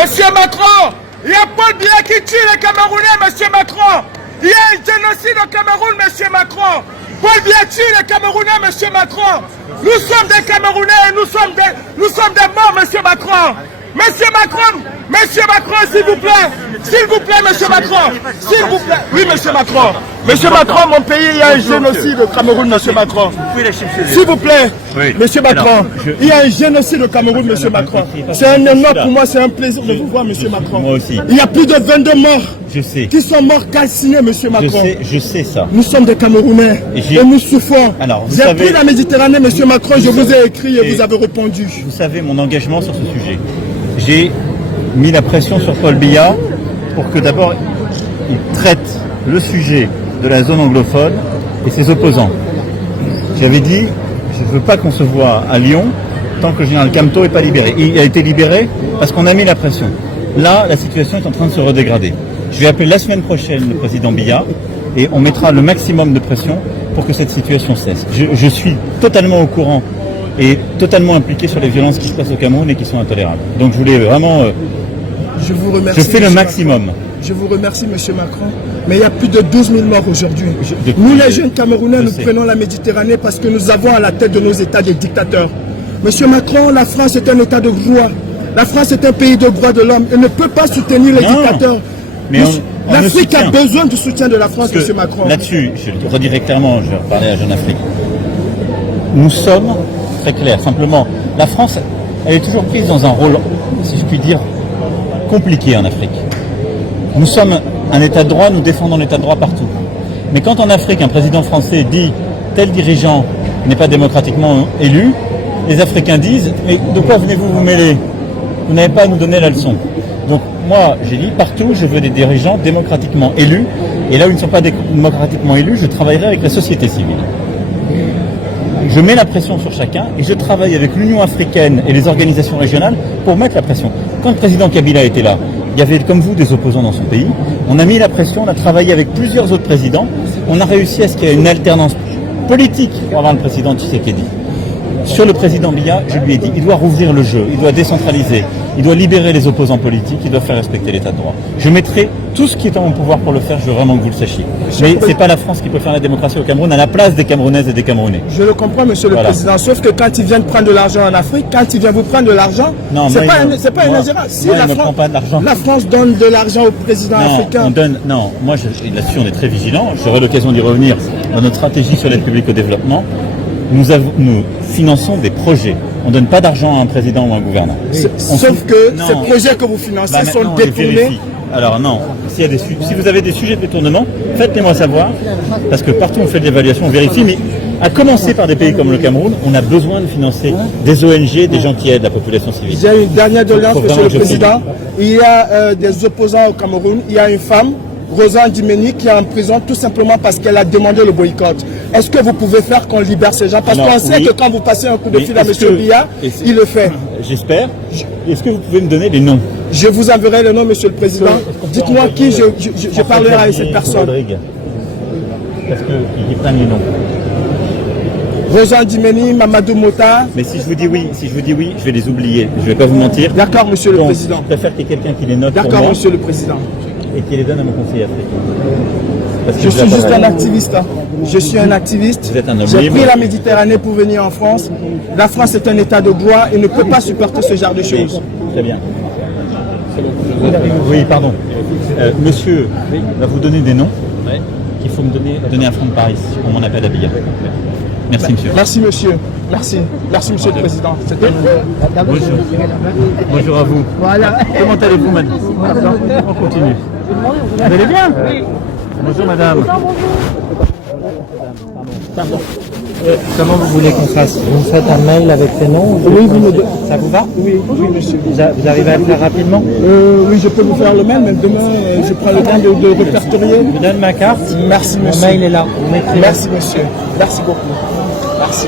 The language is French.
Monsieur Macron, il y a Paul Biya qui tue les Camerounais, monsieur Macron. Il y a un génocide au Cameroun, monsieur Macron. Paul Biya tue les Camerounais, monsieur Macron. Nous sommes des Camerounais, nous sommes des morts, monsieur Macron. Monsieur Macron, s'il vous plaît, monsieur Macron, s'il vous plaît. Oui, monsieur Macron. Monsieur Macron, mon pays, il y a un génocide au Cameroun, monsieur Macron. S'il vous plaît, oui. Monsieur Macron, il y a un génocide au Cameroun, monsieur Macron. C'est un honneur pour moi, c'est un plaisir de vous voir, monsieur Macron. Moi aussi. Il y a plus de 22 morts. Je sais. Qui sont morts calcinés, monsieur Macron. Je sais ça. Nous sommes des Camerounais et nous souffrons. J'ai pris la Méditerranée, monsieur Macron, je vous ai écrit et vous avez répondu. Vous savez mon engagement sur ce sujet. J'ai mis la pression sur Paul Biya pour que d'abord il traite le sujet de la zone anglophone et ses opposants. J'avais dit, je ne veux pas qu'on se voit à Lyon tant que le général Camteau n'est pas libéré. Il a été libéré parce qu'on a mis la pression. Là, la situation est en train de se redégrader. Je vais appeler la semaine prochaine le président Biya et on mettra le maximum de pression pour que cette situation cesse. Je suis totalement au courant et totalement impliqué sur les violences qui se passent au Cameroun et qui sont intolérables. Donc je voulais vraiment... je vous remercie. Je fais le maximum. Macron. Je vous remercie, monsieur Macron. Mais il y a plus de 12 000 morts aujourd'hui. Nous, les jeunes Camerounais, nous prenons la Méditerranée parce que nous avons à la tête de nos États des dictateurs. Monsieur Macron, la France est un État de droit. La France est un pays de droits de l'homme. Elle ne peut pas soutenir les dictateurs. L'Afrique a besoin du soutien de la France, monsieur Macron. Là-dessus, je le redirai clairement, je vais reparler à Jeune Afrique. Nous sommes très clairs. Simplement, la France, elle est toujours prise dans un rôle, si je puis dire, compliqué en Afrique. Nous sommes un État de droit, nous défendons l'État de droit partout. Mais quand en Afrique, un président français dit tel dirigeant n'est pas démocratiquement élu, les Africains disent « Mais de quoi venez-vous vous mêler? Vous n'avez pas à nous donner la leçon. » Donc moi, j'ai dit partout, je veux des dirigeants démocratiquement élus. Et là où ils ne sont pas démocratiquement élus, je travaillerai avec la société civile. Je mets la pression sur chacun et je travaille avec l'Union africaine et les organisations régionales pour mettre la pression. Quand le président Kabila était là, il y avait comme vous des opposants dans son pays. On a mis la pression, on a travaillé avec plusieurs autres présidents. On a réussi à ce qu'il y ait une alternance politique pour avoir le président Tshisekedi. Sur le président Biya, je lui ai dit, il doit rouvrir le jeu, il doit décentraliser, il doit libérer les opposants politiques, il doit faire respecter l'état de droit. Je mettrai tout ce qui est en mon pouvoir pour le faire, je veux vraiment que vous le sachiez. Mais c'est pas la France qui peut faire la démocratie au Cameroun à la place des Camerounaises et des Camerounais. Je le comprends, monsieur le président, sauf que quand ils viennent prendre de l'argent en Afrique, quand ils viennent vous prendre de l'argent, c'est pas une ingérence. Si la France donne de l'argent au président africain... Moi là-dessus on est très vigilant, j'aurai l'occasion d'y revenir dans notre stratégie sur l'aide publique au développement. Nous finançons des projets. On ne donne pas d'argent à un président ou à un gouvernant. Sauf que ces projets que vous financez sont détournés. Alors non, si vous avez des sujets de détournement, faites-les-moi savoir, parce que partout on fait de l'évaluation, on vérifie, mais à commencer par des pays comme le Cameroun, on a besoin de financer des ONG, des gens qui aident la population civile. Il y a une dernière doléance, monsieur le président. Il y a des opposants au Cameroun, il y a une femme, Rosa Ndimeni, qui est en prison tout simplement parce qu'elle a demandé le boycott. Est-ce que vous pouvez faire qu'on libère ces gens? Parce qu'on sait que quand vous passez un coup de fil à M. Biya, il le fait. J'espère. Est-ce que vous pouvez me donner les noms? Je vous enverrai les noms, monsieur le président. Dites-moi qui je parlerai avec cette personne. Parce qu'il prennent les noms. Rosa Ndimeni, Mamadou Mota. Mais si je vous dis oui, je vais les oublier. Je ne vais pas vous mentir. D'accord, monsieur le président. Je préfère qu'il y ait quelqu'un qui les note. D'accord, monsieur le président. Et qui les donne à mon conseiller africain. Je suis juste un activiste. Je suis un activiste. J'ai pris la Méditerranée pour venir en France. La France est un état de droit et ne peut pas supporter ce genre de choses. Très bien. Oui, pardon. Monsieur va vous donner des noms qu'il faut me donner à Franck Paris pour mon appel à Biya. Merci, monsieur. Merci, monsieur. Merci. Merci, monsieur le président. Bonjour. Bonjour à vous. Voilà. Comment allez-vous, madame? On continue. Vous allez bien? Oui. Bonjour, madame. Pardon. Comment vous voulez qu'on fasse? Vous me faites un mail avec les noms? Oui, ça vous va? Oui, monsieur. Vous arrivez à le faire rapidement? Oui, je peux vous faire le mail, mais demain, je prends le temps de répertorier. Je vous donne ma carte. Merci, monsieur. Mon mail est là. Merci, monsieur. Merci beaucoup. Merci.